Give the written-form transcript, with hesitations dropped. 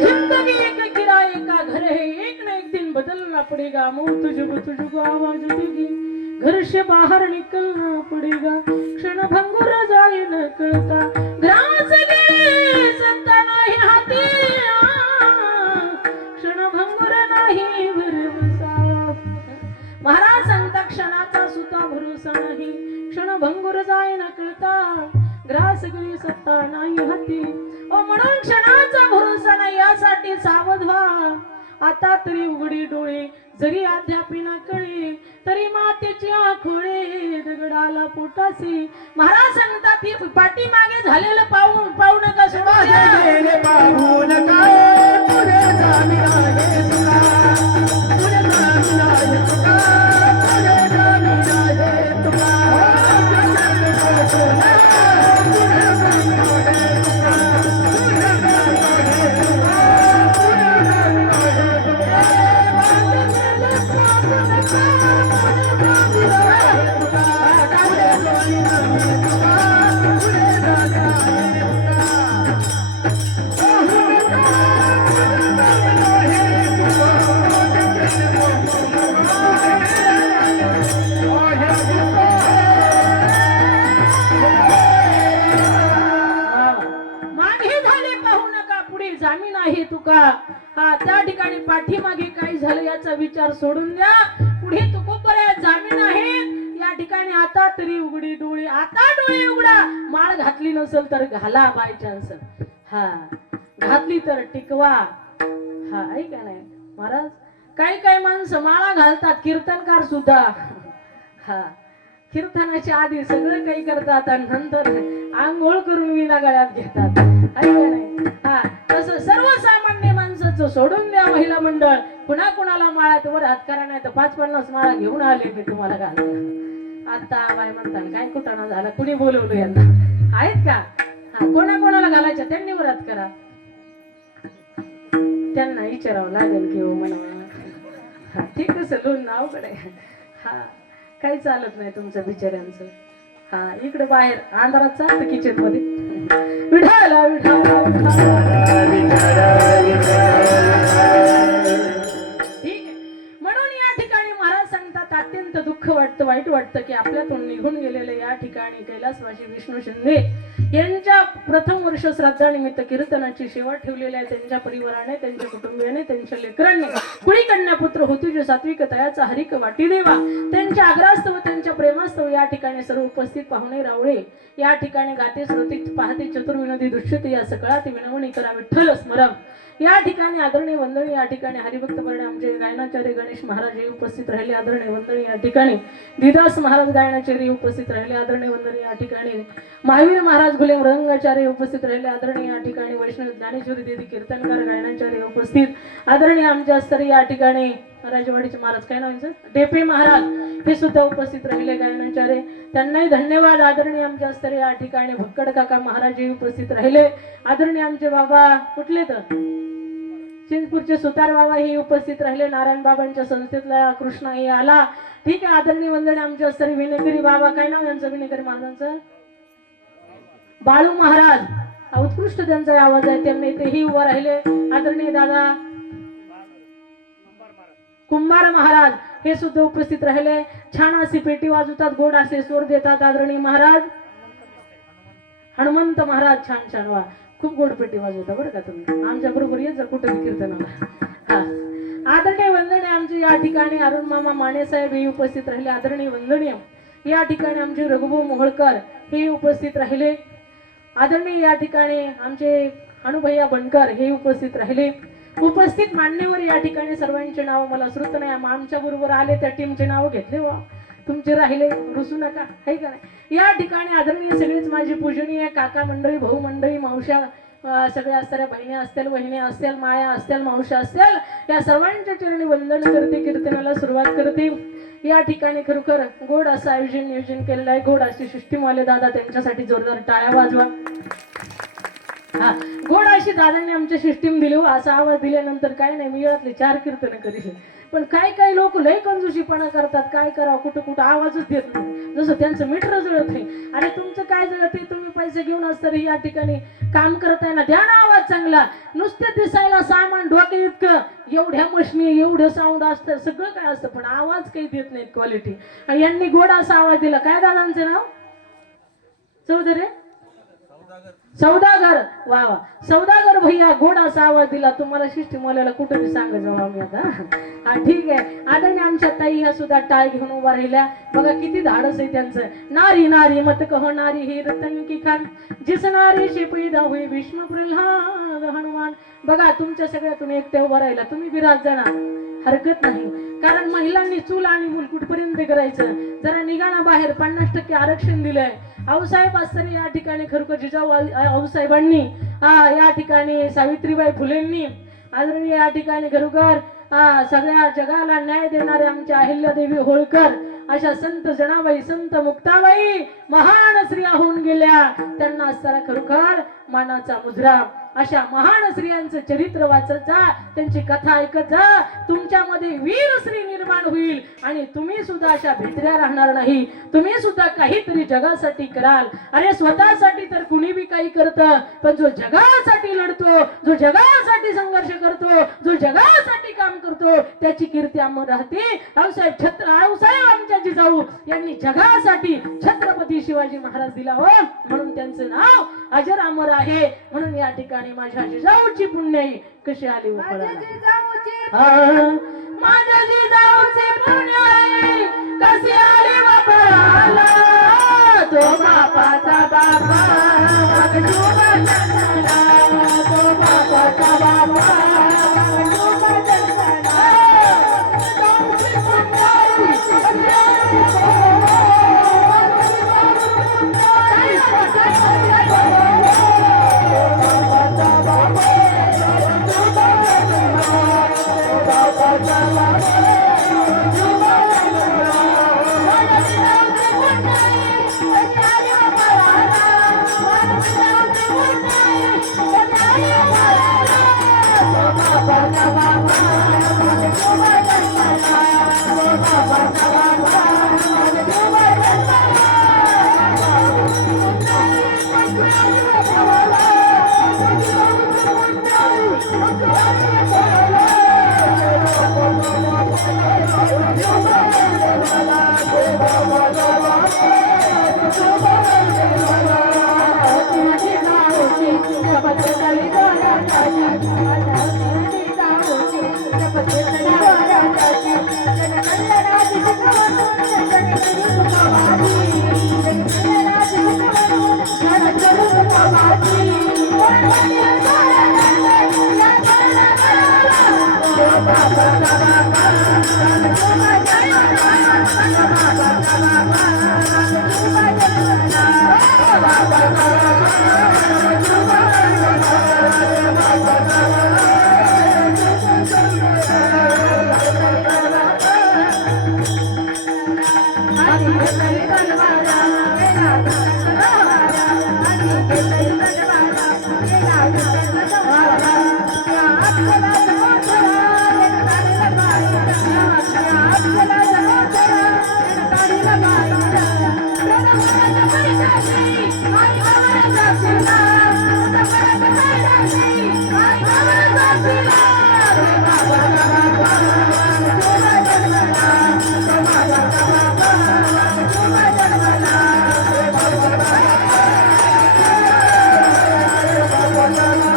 जिंदगी एक किराए का घर है, एक न एक दिन बदलना पड़ेगा। मौत तुझको आवाज देगी, घर से बाहर निकलना पड़ेगा। क्षण भंगुर जाए न कळता, ग्रास गेले सत्ता नाही हाती, क्षण भंगुर नाही भरवसा। महाराज सांगता क्षणाचा सुद्धा भरोसा नाही, क्षण भंगुर जाए न कळता, ग्रास गेली सत्ता नाही हाती। ओ म्हणून क्षणाचा भरोसा नाही, यासाठी सावध व्हा। आता तरी उघडी डोळे, जरी अद्यापी ना कळे, तरी मातेची आखोळे दगडाला पोटासी। महाराज सांगतात की पाठीमागे झालेलं पाहू नका, सोडून द्या। पाहू नका, पुढे जाणे आहे तुला, पुढे जाणे आहे तुला, पुढे जाणे आहे तुला। जामीन आहे तुका। हा त्या ठिकाणी पाठीमागे काय झालं याचा विचार सोडून द्या, पुढे तुकोपर्यंत जामीन आहे। या ठिकाणी आता तरी उघडी डोळे, आता डोळे उघडा। माळ घातली नसेल तर घाला, बाय चान्स हा घातली तर टिकवा। हा ऐका नाही महाराज, काही काही माणसं माळा घालतात, कीर्तनकार सुद्धा हा कीर्तनाच्या आधी सगळं काही करतात आणि नंतर आंघोळ करून विना गळ्यात घेतात, ऐका नाही। हा तसं सर्वसामान्य माणसाचं सोडून द्या। महिला मंडळ कुणा कुणाला माळात वर हात करा, नाही तर 5-50 माळा घेऊन आले मी तुम्हाला घालतो। आता बाय म्हणताल काय कुटाणा झाला, कुणी बोलवलं यांना आहेत का? हा कोणा कोणाला घालायच्या त्यांनी वर हात करा, त्यांना विचारावं लागेल की हो म्हणा। ठीक आहे, सलून नाव कडे हा काही चालत नाही तुमचं बिचाऱ्यांचं। हा इकडे बाहेर अंधारात चालतं किचन मध्ये, विठाला विठाला ठीक आहे। म्हणून या ठिकाणी महाराज सांगतात अत्यंत दुःख वाटतं, वाईट वाटतं की आपल्यातून निघून गेलेले या ठिकाणी कैलासवासी विष्णू शिंदे यांच्या प्रथम वर्ष श्राद्धानिमित्त कीर्तनाची सेवा ठेवलेली आहे। त्यांच्या परिवाराने, त्यांच्या कुटुंबियाने, त्यांच्या लेकरांनी कुळी कन्या पुत्र होती जो सात्विक तयाचा हरिक वाटी देवा, त्यांच्या आग्रहास्तव, त्यांच्या प्रेमास्तव या ठिकाणी सर्व उपस्थित पाहुणे रावळे या ठिकाणी गाते श्रोती पाहते चतुर्विनोदी दुष्यते या सकळात विनवणी करा विठ्ठल स्मरण। या ठिकाणी आदरणीय वंदनी या ठिकाणी हरिभक्त परणे आमचे गायनाचार्य गणेश महाराज हे उपस्थित राहिले, आदरणीय वंदनी या ठिकाणी दिदास महाराज गायनाचार्य उपस्थित राहिले, आदरणीय वंदनी या ठिकाणी महावीर महाराज गुले मृदंगाचार्य उपस्थित राहिले, आदरणीय या ठिकाणी वैष्णव ज्ञानेश्वरी देवी कीर्तनकार गायनाचार्य उपस्थित, आदरणीय आमच्या स्तरी या ठिकाणी राजवाडीचे महाराज काय नाव डेपे महाराज हे सुद्धा उपस्थित राहिले गायनाचार्य, त्यांनाही धन्यवाद। आदरणीय आमच्या स्तरी या ठिकाणी भक्कड काका महाराज हे उपस्थित राहिले, आदरणीय आमचे बाबा कुठले तर चिंचपूरचे सुतार बाबा हे उपस्थित राहिले, नारायण बाबांच्या संस्थेतला कृष्णा हे आला, ठीक आहे। आदरणीय वंदने आमच्या स्तरी विनेकरी बाबा काय नाव यांचं विनेकरी महाराजांचं बाळू महाराज, उत्कृष्ट त्यांचा आवाज आहे, त्यांनी तेही उभा राहिले। आदरणीय दादा कुंभार महाराज हे सुद्धा उपस्थित राहिले, छान अशी पेटी वाजवतात, गोड असे स्वर देतात। आदरणीय महाराज हनुमंत महाराज छान छान वा खूप गोड पेटी वाजवता बरं का तुम्ही, आमच्या बरोबर येत जा कुठे कीर्तनाला। हा आदरणीय वंदनीय आमचे या ठिकाणी अरुण मामा माने साहेब हे उपस्थित राहिले, आदरणीय वंदनीय या ठिकाणी आमचे रघुभाऊ मोहोळकर हे उपस्थित राहिले, आदरणीय या ठिकाणी आमचे हनुभैया बनकर हे उपस्थित राहिले। उपस्थित मान्यवर या ठिकाणी सर्वांचे नाव मला श्रुत नाही, आमच्या बरोबर आले त्या टीमचे नाव घेतले वा तुमचे राहिले, रुसू नका है का नाही। या ठिकाणी आदरणीय सगळेच माझी पूजनीय काका मंडळी, भाऊ मंडळी, मावश्या सगळ्या असणाऱ्या बहिणी असतील, वहिनी असतील, माया असतील, मावश्या असतील, या सर्वांच्या चरणी वंदन करते, कीर्तनाला सुरुवात करते। या ठिकाणी खरोखर गोड असं आयोजन नियोजन केलेलं आहे, गोड अशी सिस्टीमवाले दादा त्यांच्यासाठी जोरदार टाळ्या वाजवा। हा गोड अशी दादांनी आमची सिस्टीम दिली, असा आवाज दिल्यानंतर काय नाही, मी यातले 4 कीर्तन करील, पण काही लोक लय कंजूशीपणा करतात, काय करावं कुठं कुठं आवाजच देत नाही, जसं त्यांचं मीटर जळत नाही। अरे तुमचं काय जळत आहे, तुम्ही पैसे घेऊन असताना या ठिकाणी काम करताय ना, द्या ना आवाज, चांगला नुसते दिसायला सामान डोके इतकं एवढ्या मशनी एवढं साऊंड असतं सगळं काय असतं पण आवाज काही देत नाहीत क्वालिटी आणि यांनी गोड असा आवाज दिला काय दादांचं नाव चौधरी सौदागर वा वा सौदागर भैया गोड असा आवाज दिला तुम्हाला शिष्टी मोल्याला कुठं बी सांग जाऊ आम्ही आता हा ठीक आहे आदरणी आमच्या ताई ह्या सुद्धा टाळ घेऊन उभा राहिल्या बघा किती धाडस आहे त्यांचं नारी नारी मत कहो नारी ही रतन की खान जिस नारी शे पैदा होई विष्णू प्रल्हाद हनुमान बघा तुमच्या सगळ्यातून एकटे उभा राहिला तुम्ही बिराज जाणार हरकत नाही कारण महिलांनी चूल आणि मूल कुठपर्यंत करायचं जरा निघाना बाहेर 50% आरक्षण दिलंय आऊसाहेब आसरे या ठिकाणी खरोखर जिजाऊ आऊसाहेबांनी या ठिकाणी सावित्रीबाई फुलेंनी आदरणीय या ठिकाणी खरोखर सगळ्या जगाला न्याय देणारे आमच्या अहिल्यादेवी होळकर अशा संत जनाबाई संत मुक्ताबाई महान स्त्रिया होऊन गेल्या त्यांना असताना खरोखर मानाचा मुजरा अशा महान स्त्रियांचं चरित्र वाचत जा त्यांची कथा ऐकत जा तुमच्यामध्ये वीर स्त्री निर्माण होईल आणि तुम्ही सुद्धा अशा भित्र्या राहणार नाही तुम्ही सुद्धा काहीतरी जगासाठी कराल अरे स्वतःसाठी तर कुणी बी काही करतं पण जो जगासाठी लढतो जो जगासाठी संघर्ष करतो जो जगासाठी काम करतो त्याची कीर्ती अमर राहते आऊसाहेब आमच्या जिजाऊ यांनी जगासाठी छत्रपती शिवाजी महाराज दिला हो म्हणून त्यांचं नाव अजर अमर आहे म्हणून या ठिकाणी माझ्या जिजाऊची पुण्याई कशी आली माझ्या जिजाऊची पुण्याई कशी आली वापराला तो बापाचा बापा तो बापाचा बापा Bye.